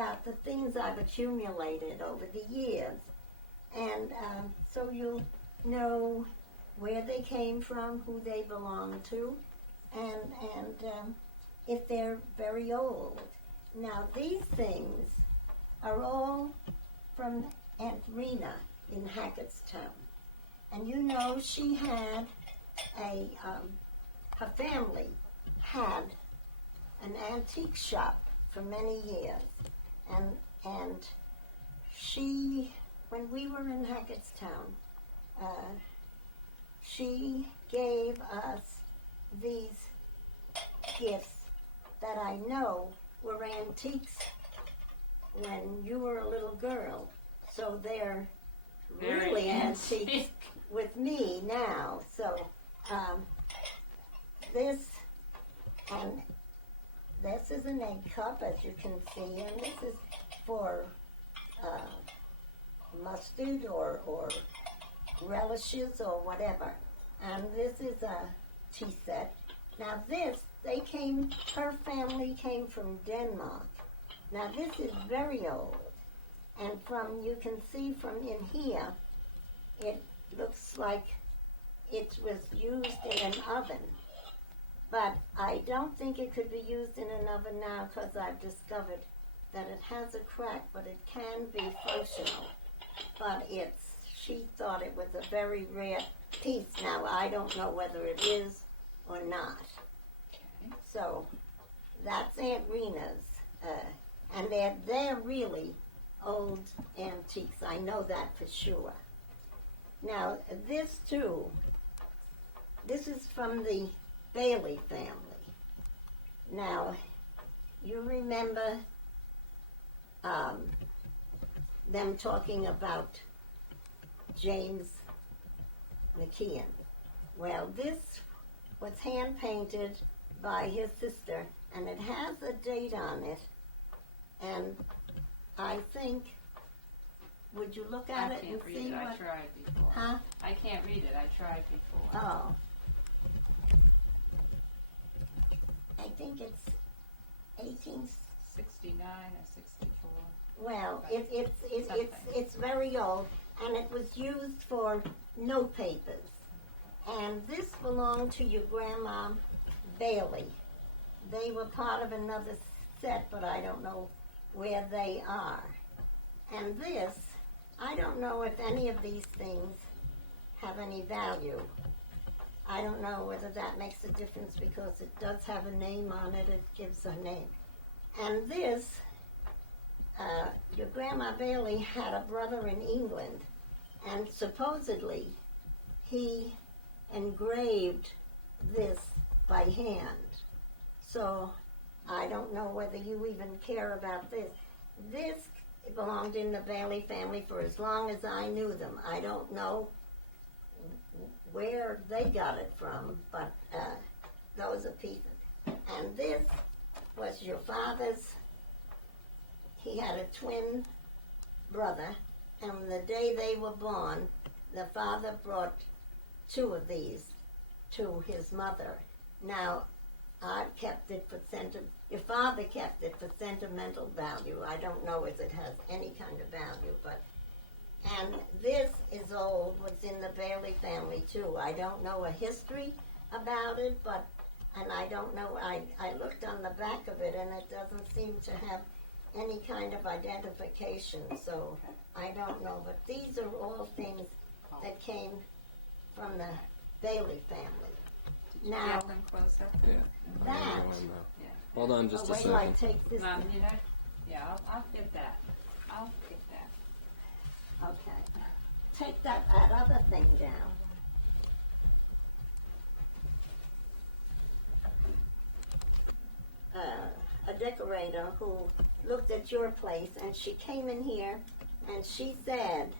about the things I've accumulated over the years. And so you know where they came from, who they belong to, and if they're very old. Now, these things are all from Aunt Rena in Hackettstown. And you know, she had her family had an antique shop for many years. And she, when we were in Hackettstown, she gave us these gifts that I know were antiques when you were a little girl. So they're very really antique antiques with me now. So this is an egg cup, as you can see, and this is for mustard or relishes or whatever. And this is a tea set. Now this, her family came from Denmark. Now this is very old. And you can see from in here, it looks like it was used in an oven. But I don't think it could be used in an oven now because I've discovered that it has a crack, but it can be functional. But she thought it was a very rare piece. Now, I don't know whether it is or not. Okay. So, that's Aunt Rena's. And they're really old antiques. I know that for sure. Now, this too, this is from the Bailey family. Now, you remember them talking about James McKeon. Well, this was hand-painted by his sister, and it has a date on it, and I think, would you look at it and see? I can't read it. I tried before. Huh? I can't read it. I tried before. Oh. I think it's 1869 or 64. Well, it's very old, and it was used for note papers. And this belonged to your grandma Bailey. They were part of another set, but I don't know where they are. And this, I don't know if any of these things have any value. I don't know whether that makes a difference because it does have a name on it. It gives a name. And this, your grandma Bailey had a brother in England, and supposedly he engraved this by hand. So I don't know whether you even care about this. This belonged in the Bailey family for as long as I knew them. I don't know where they got it from, but those are pieces. And this was your father's. He had a twin brother, and the day they were born, the father brought two of these to his mother. Now, I've kept it for your father kept it for sentimental value. I don't know if it has any kind of value, but. And this is old, was in the Bailey family too. I don't know a history about it, and I don't know, I looked on the back of it and it doesn't seem to have any kind of identification, so I don't know. But these are all things that came from the Bailey family. Did you now, get them close up? Yeah. I'm That- gonna go in now. Yeah. Hold on just a wait till I second. take this Mom, thing. you know? Yeah, I'll get that. I'll get that. Okay. Take that other thing down. A decorator who looked at your place, and she came in here and she said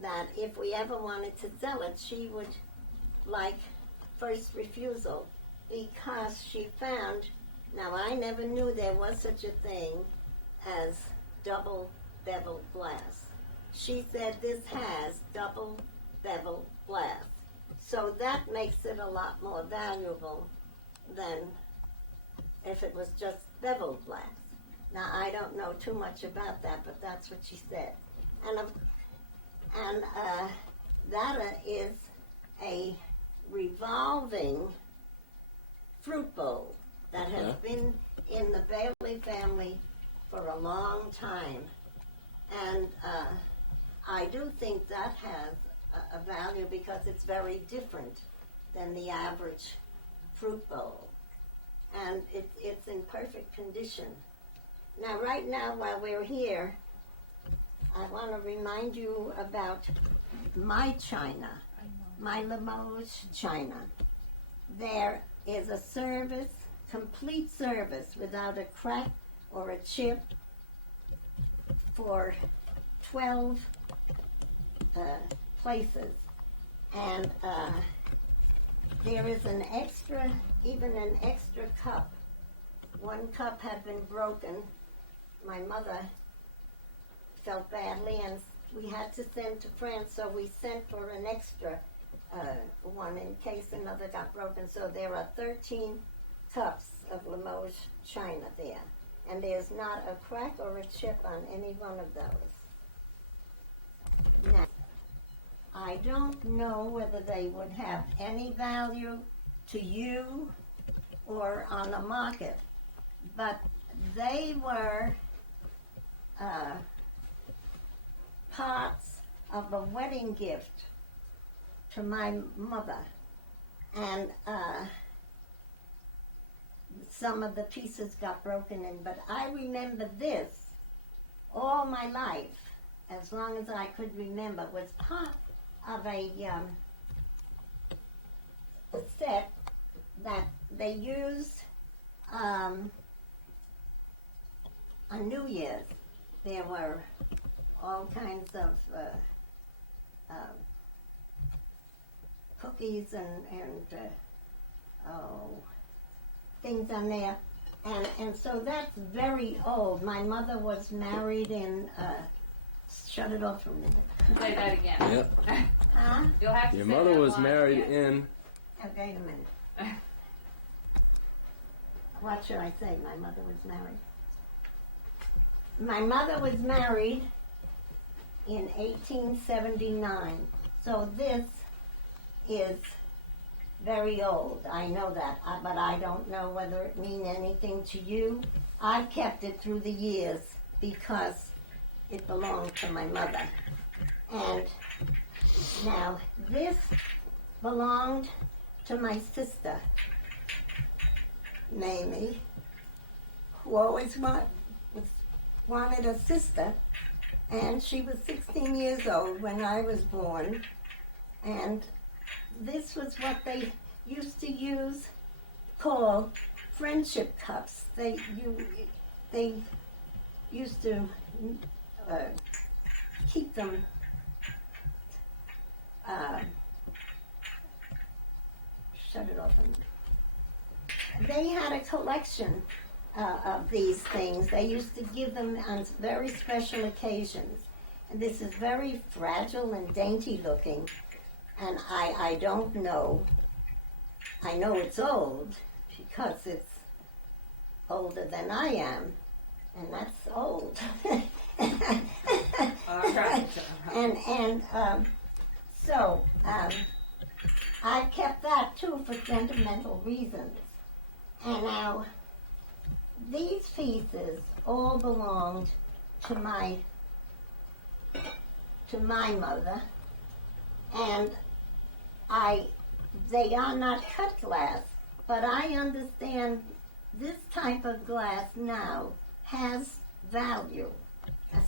that if we ever wanted to sell it, she would like first refusal, because she found, now I never knew there was such a thing as double beveled glass. She said this has double beveled glass. So that makes it a lot more valuable than if it was just beveled glass. Now, I don't know too much about that, but that's what she said. And that is a revolving fruit bowl that has been in the Bailey family for a long time. And I do think that has a value because it's very different than the average fruit bowl. And it's in perfect condition. Now, right now, while we're here, I want to remind you about my china, my Limoges china. There is a service, complete service, without a crack or a chip for 12 places. And there is an extra, even an extra cup. One cup had been broken. My mother felt badly, and we had to send to France, so we sent for an extra one in case another got broken. So there are 13 cups of Limoges china there, and there's not a crack or a chip on any one of those. Now, I don't know whether they would have any value to you or on the market, but they were parts of a wedding gift to my mother, and some of the pieces got broken in, but I remember this all my life, as long as I could remember, was part of a set that they used on New Year's. There were all kinds of cookies and things on there. And so that's very old. My mother was married in, shut it off for a minute. Say that again. Yep. Huh? You'll have to Your say mother that was line married again. in. Oh, wait a minute. What should I say? My mother was married. My mother was married in 1879. So this is very old. I know that, but I don't know whether it means anything to you. I've kept it through the years because it belonged to my mother. And now this belonged to my sister, Mamie, who always wanted a sister, and she was 16 years old when I was born, and this was what they used to use, called friendship cups. They used to keep them shut it off. They had a collection of these things. They used to give them on very special occasions. And this is very fragile and dainty looking. And I don't know. I know it's old because it's older than I am. And that's old. All right. So I've kept that too for sentimental reasons. And now, these pieces all belonged to my mother, and they are not cut glass, but I understand this type of glass now has value.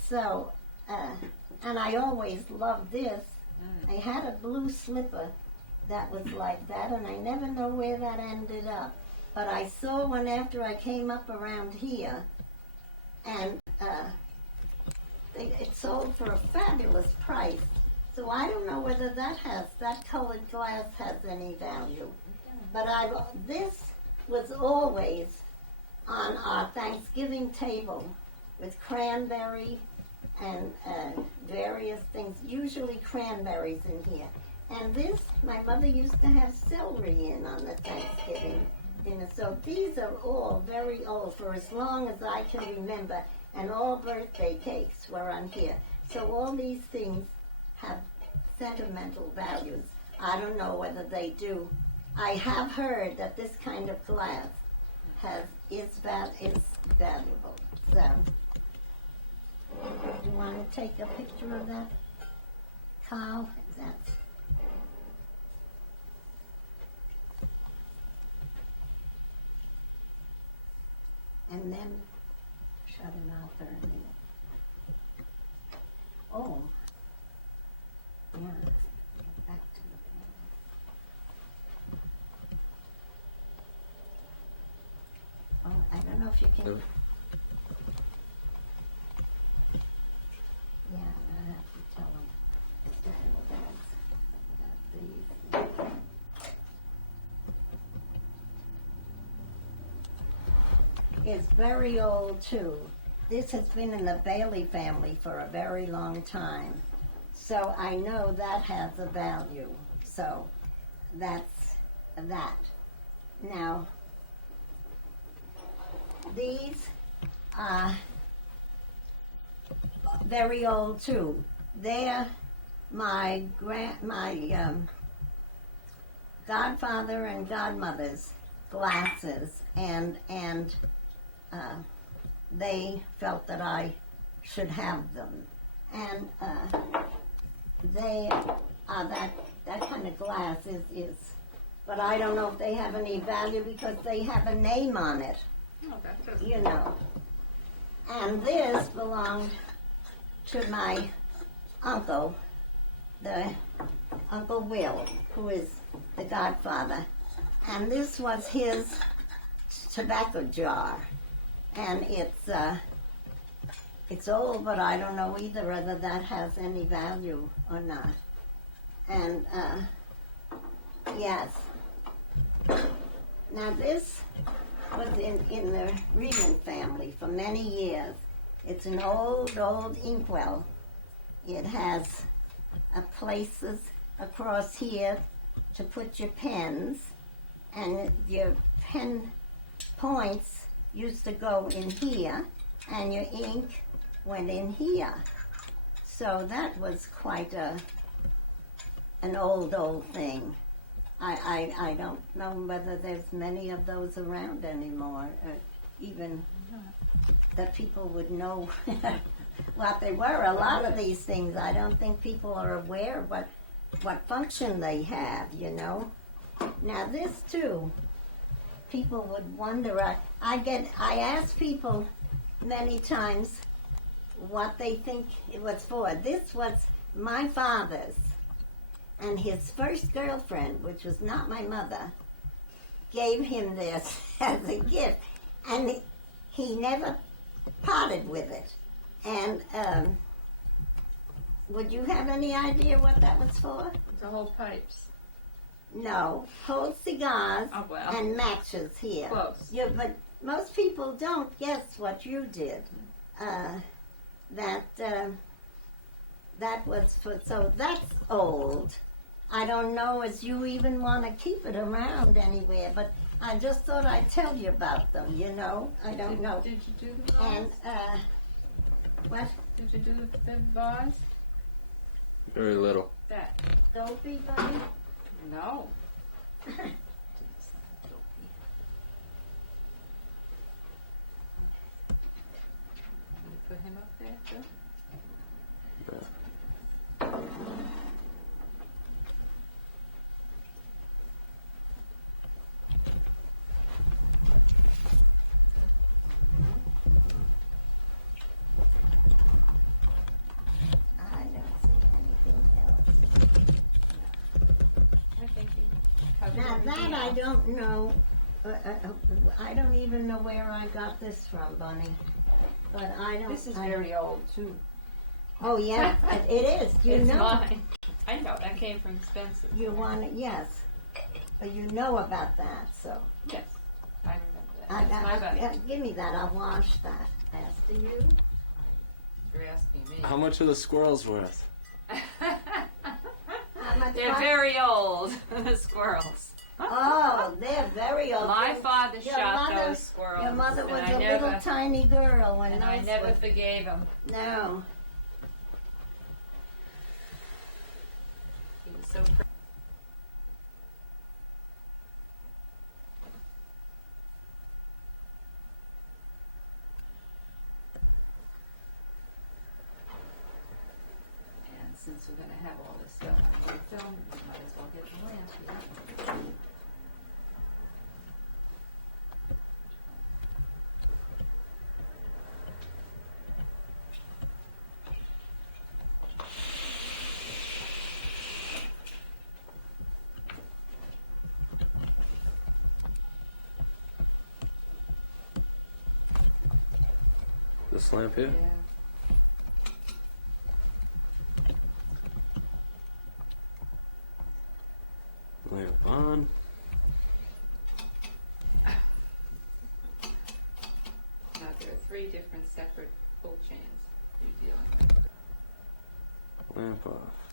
So, and I always loved this. I had a blue slipper that was like that, and I never know where that ended up. But I saw one after I came up around here, and it sold for a fabulous price. So I don't know whether that colored glass has any value. But this was always on our Thanksgiving table with cranberry and various things, usually cranberries in here. And this, my mother used to have celery in on the Thanksgiving dinner So these are all very old for as long as I can remember, and all birthday cakes were on here. So all these things have sentimental values. I don't know whether they do. I have heard that this kind of glass is valuable. So, do you want to take a picture of that, Carl? That's and then shut it off for a minute. Oh, yeah. Back to the camera. Oh, I don't know if you can. Yeah, I have to tell them. It's very old too. This has been in the Bailey family for a very long time. So I know that has a value. So that's that. Now, these are very old too. They're my godfather and godmother's glasses, and they felt that I should have them, and they are that kind of glass is, but I don't know if they have any value because they have a name on it. Oh, that's okay. You know. And this belonged to my uncle, the Uncle Will, who is the godfather. And this was his tobacco jar. And it's old, but I don't know either whether that has any value or not. And yes. Now this was in the Regan family for many years. It's an old inkwell. It has places across here to put your pens, and your pen points used to go in here, and your ink went in here. So that was quite an old thing. I don't know whether there's many of those around anymore, or even that people would know what they were. A lot of these things, I don't think people are aware of what function they have, you know. Now this too, people would wonder. I ask people many times what they think it was for. This was my father's, and his first girlfriend, which was not my mother, gave him this as a gift, and he never parted with it. And would you have any idea what that was for? The whole pipes. No, whole cigars Oh, well. and matches here. Close. Yeah, but most people don't guess what you did. That was for, so that's old. I don't know as you even want to keep it around anywhere, but I just thought I'd tell you about them, you know. I don't know. Did you do the vase? And, what? Did you do the vase? Very little. That. Dopey bunny? No. You put him up there too? Yeah. I don't see anything else. Now that I don't know, I don't even know where I got this from, Bunny. But I don't. This is I- very old too. Oh yeah, it is. You It's know. mine. I know that came from Spencer. You want it? Yes. But you know about that, so. Yes, I remember that. That's my bunny. Give me that. I'll wash that after you. You're asking me. How much are the squirrels worth? How much They're fun? very old. The squirrels. Oh, they're very old. My father Your shot mother- those squirrels. Your mother and was I a never, little tiny girl when and I those never were- forgave him. No. He was so crazy. And since we're going to have all this stuff I'm going to film, we might as well get the lamp here. This lamp here? Lamp on. Now, there are 3 different separate pull chains. Lamp off.